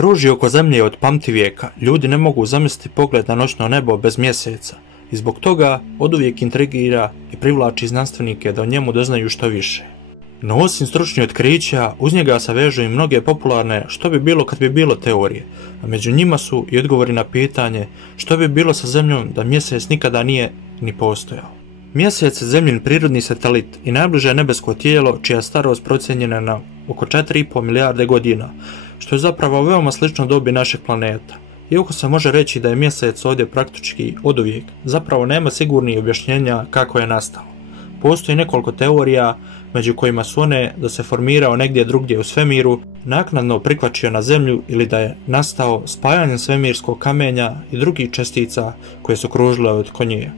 Kruži oko zemlje od pamtivijeka, ljudi ne mogu zamisliti pogled na noćno nebo bez mjeseca i zbog toga oduvijek intrigira i privlači znanstvenike da o njemu doznaju što više. No osim stručnih otkrića, uz njega se vežu i mnoge popularne što bi bilo kad bi bilo teorije, a među njima su i odgovori na pitanje što bi bilo sa zemljom da mjesec nikada nije ni postojao. Mjesec je zemljin prirodni satelit i najbliže nebesko tijelo čija je starost procijenjena na oko 4,5 milijarde godina, što je zapravo veoma slično dobi našeg planeta. Iako se može reći da je mjesec ovdje praktički oduvijek, zapravo nema sigurnih objašnjenja kako je nastao. Postoji nekoliko teorija, među kojima su one da se formirao negdje drugdje u svemiru, naknadno prikvačio na zemlju ili da je nastao spajanjem svemirskog kamenja i drugih čestica koje su kružile oko nje.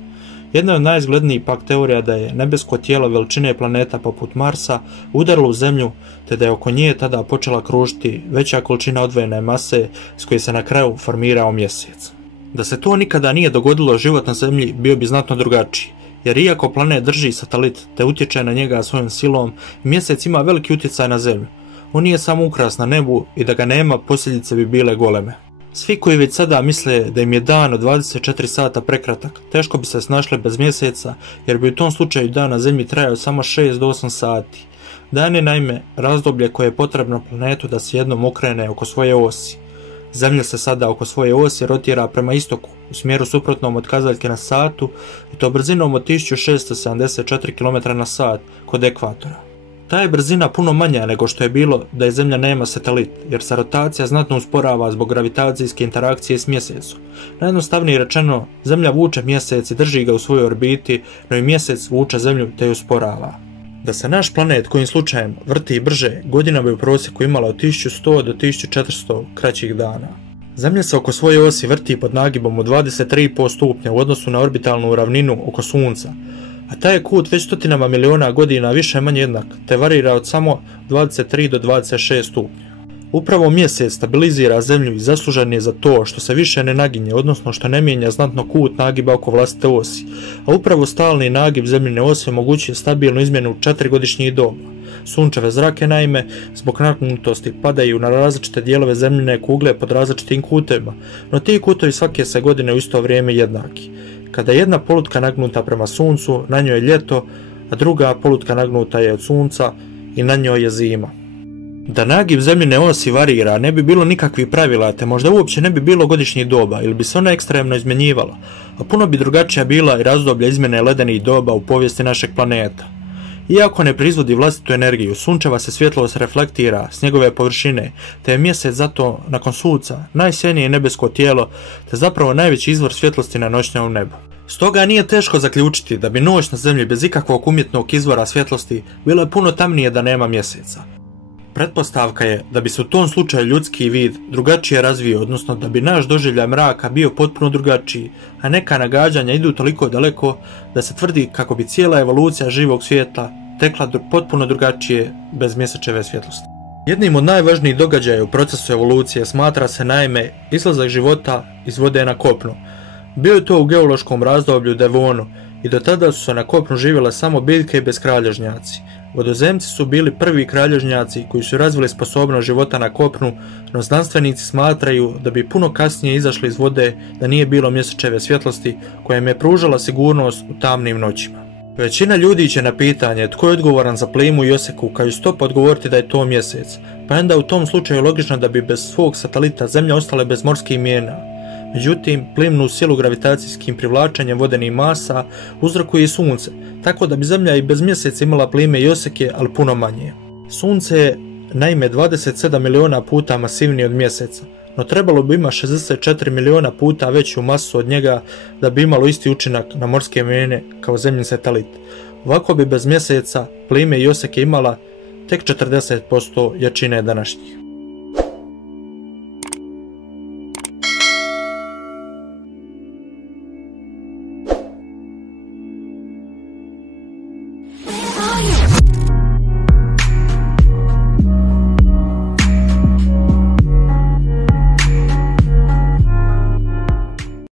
Jedna od najizglednijih pak teorija da je nebesko tijelo veličine planeta poput Marsa udarilo u zemlju te da je oko nje tada počela kružiti veća količina odvojene mase s koje se na kraju formirao mjesec. Da se to nikada nije dogodilo, život na zemlji bio bi znatno drugačiji, jer iako planet drži satelit te utječe na njega svojom silom, mjesec ima veliki utjecaj na zemlju. On nije samo ukras na nebu i da ga nema, posljedice bi bile goleme. Svi koji već sada misle da im je dan od 24 sata prekratak, teško bi se snašli bez mjeseca, jer bi u tom slučaju dan na zemlji trajao samo 6 do 8 sati. Dan je naime razdoblje koje je potrebno planetu da se jednom okrene oko svoje osi. Zemlja se sada oko svoje osi rotira prema istoku, u smjeru suprotnom od kazaljke na satu, i to brzinom od 1674 km na sat kod ekvatora. Ta je brzina puno manja nego što je bilo da je Zemlja nema satelit, jer se rotacija znatno usporava zbog gravitacijske interakcije s mjesecom. Najjednostavnije rečeno, Zemlja vuče mjesec i drži ga u svojoj orbiti, no i mjesec vuče Zemlju te ju usporava. Da se naš planet kojim slučajem vrti brže, godina bi u prosjeku imala od 1100 do 1400 kraćih dana. Zemlja se oko svoje osi vrti pod nagibom od 23,5 stupnja u odnosu na orbitalnu ravninu oko Sunca, a taj je kut već stotinama miliona godina više manje jednak, te varira od samo 23 do 26 stupnja. Upravo mjesec stabilizira Zemlju i zaslužan je za to što se više ne naginje, odnosno što ne mijenja znatno kut nagiba oko vlastite osi, a upravo stalni nagib zemljine osi omogućuje stabilnu izmjenu 4-godišnjih doba. Sunčeve zrake naime, zbog nagnutosti padaju na različite dijelove zemljine kugle pod različitim kutovima, no ti kutovi svake se godine u isto vrijeme jednaki. Kada je jedna polutka nagnuta prema Suncu, na njoj je ljeto, a druga polutka nagnuta je od Sunca i na njoj je zima. Da nagib zemljine osi varira, ne bi bilo nikakvih pravila, te možda uopće ne bi bilo godišnjih doba ili bi se ona ekstremno izmjenjivala, a puno bi drugačija bila i razdoblja izmjene ledenih doba u povijesti našeg planeta. Iako ne proizvodi vlastitu energiju, sunčeva se svjetlost reflektira s njegove površine, te je mjesec zato nakon Sunca najsjajnije nebesko tijelo, te zapravo najveći izvor svjetlosti na noćnom nebu. Stoga nije teško zaključiti da bi noć na zemlji bez ikakvog umjetnog izvora svjetlosti bila puno tamnije da nema mjeseca. Pretpostavka je da bi se u tom slučaju ljudski vid drugačije razvio, odnosno da bi naš doživljaj mraka bio potpuno drugačiji, a neka nagađanja idu toliko daleko da se tvrdi kako bi cijela evolucija živog svijeta tekla potpuno drugačije bez mjesečeve svjetlosti. Jednim od najvažnijih događaja u procesu evolucije smatra se naime izlazak života iz vode na kopnu. Bio je to u geološkom razdoblju Devonu i do tada su se na kopnu živjele samo biljke i beskralježnjaci. Vodozemci su bili prvi kralježnjaci koji su razvili sposobnost života na kopnu, no znanstvenici smatraju da bi puno kasnije izašli iz vode da nije bilo mjesečeve svjetlosti koja im je pružala sigurnost u tamnim noćima. Većina ljudi će na pitanje tko je odgovoran za plimu i oseku kao stop odgovoriti da je to mjesec, pa onda u tom slučaju logično da bi bez svog satelita Zemlja ostala bez morskih mijena. Međutim, plimnu silu gravitacijskim privlačenjem vodenih masa uzrokuje i Sunce, tako da bi Zemlja i bez mjeseca imala plime i oseke, ali puno manje. Sunce je naime 27 miliona puta masivnije od mjeseca, no trebalo bi ima 64 miliona puta veću masu od njega da bi imalo isti učinak na morske mijene kao Zemljin satelit. Ovako bi bez mjeseca plime i oseke imala tek 40% jačine današnjih.